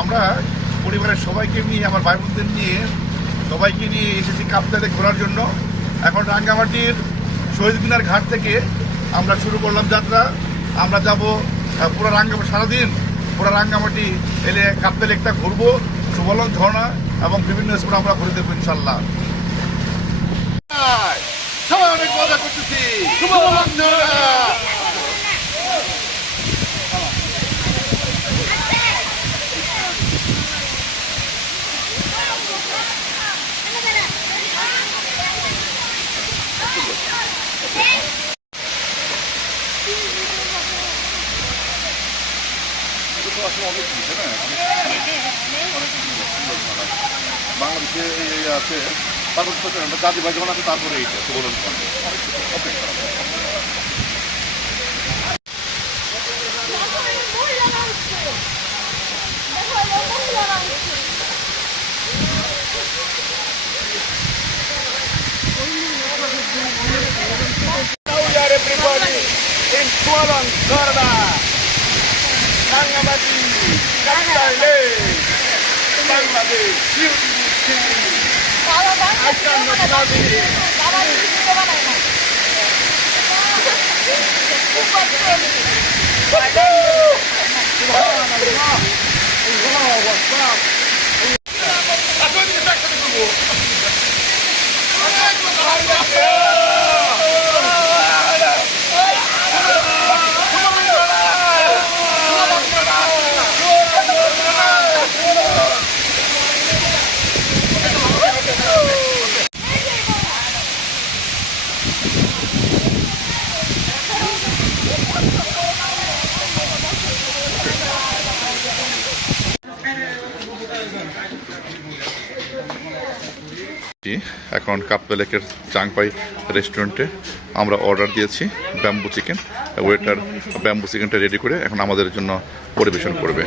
আমরা পরিবারের সবাইকে নিয়ে, আমার ভাই বোনদের নিয়ে সবাইকে নিয়ে এসেছি কাপ্তাইতে ঘোরার জন্য। এখন রাঙ্গামাটির শহীদ মিনার ঘাট থেকে আমরা শুরু করলাম যাত্রা। আমরা যাব পুরো রাঙ্গামাটি, সারাদিন পুরো রাঙ্গামাটি এলে কাপ্তাই লেকটা ঘুরবো, সুবলং ঝর্ণা এবং বিভিন্ন স্পট আমরা ঘুরে দেবো ইনশাল্লাহ। সবাই অনেক মজা করতেছি। সুবলং ঝর্ণা বাংলাদেশে আছে, তারপর দাদিভাই যখন আছে তারপরে এইটা সুবলং ঝর্ণা। ওকে, everybody in Suwalong Ghorda, Rangamati, Kapptai Lake, Bangladesh, এখন কাপ্তাই লেকের চাংপাই রেস্টুরেন্টে আমরা অর্ডার দিয়েছি ব্যাম্বু চিকেন। ওয়েটার ব্যাম্বু চিকেনটা রেডি করে এখন আমাদের জন্য পরিবেশন করবে।